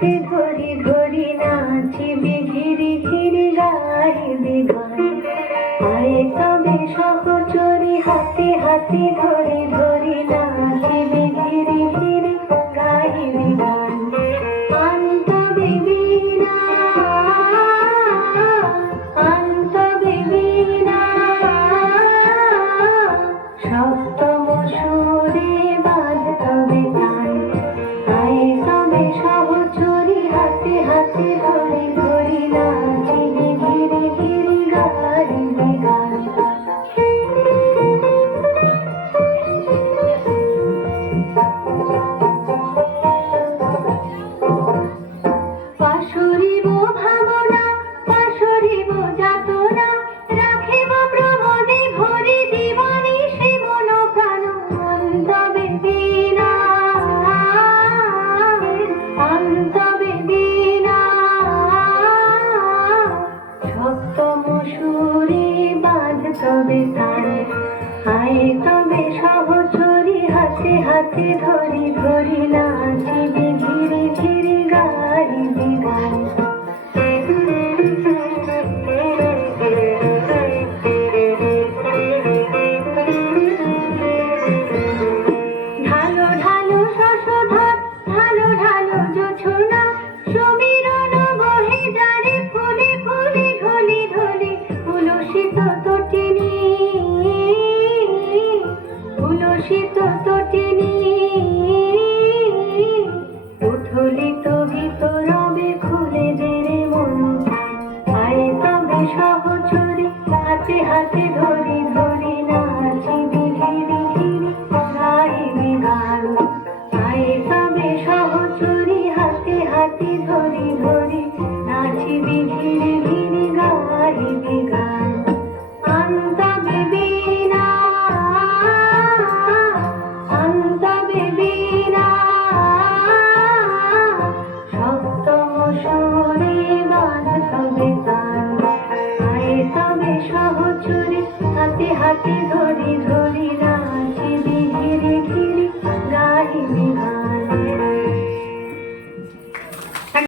হাতে ধরি ধরি নাচিবি ঘিরি ঘিরি গাইবি গান। আয়ে তবে সহচরি হাতে হাতে ধরি ধরি নাচিবি ঘিরি ঘিরি গাইবি গান। আনতবে বীণা আনতবে বীণা সপ্তম সুরে বাজতবে গান। আয়ে তবে সহচরি হাতে হাতে ধরি ধরি নাচিবি ঘিরি ঘিরি গাইবি গান। পাশরিব ভাবনা পাশরিব যাতনা রাখিব প্রমোদে ভরি জীবনী সে মন প্রাণ। অন্তবে বীণা অন্তবে বীণা সপ্তম সুরে বাজতবে তান। আয়ে তবে সহচরি হাতে হাতে ধরি ধরি নাচিবি ঘিরি ঘিরি গাইবি গান। ঢালো ঢালো শশধর ঢালো ঢালো জোছনা সমীরণ বহে যারে ফুলে ফুলে ঢলে ঢলে। উলসিত তটিনী উলসিত তটিনী উথলিত ভিতরবে খুলে দেরে মন। আয়ে তবে সহচরি হাতে হাতে ধরি ধরি নাচিবি ঘিরি ঘিরি গাইবি গান। আয়ে তবে সহচরি হাতে হাতে ধরি ধরি নাচিবি ঘিরি ঘিরি গাইবি গান। আনতবে বীণা আনতবে বীণা সপ্তম সুরে বাজতবে গান। আয়ে তবে সহচরি হাতে হাতে ধরি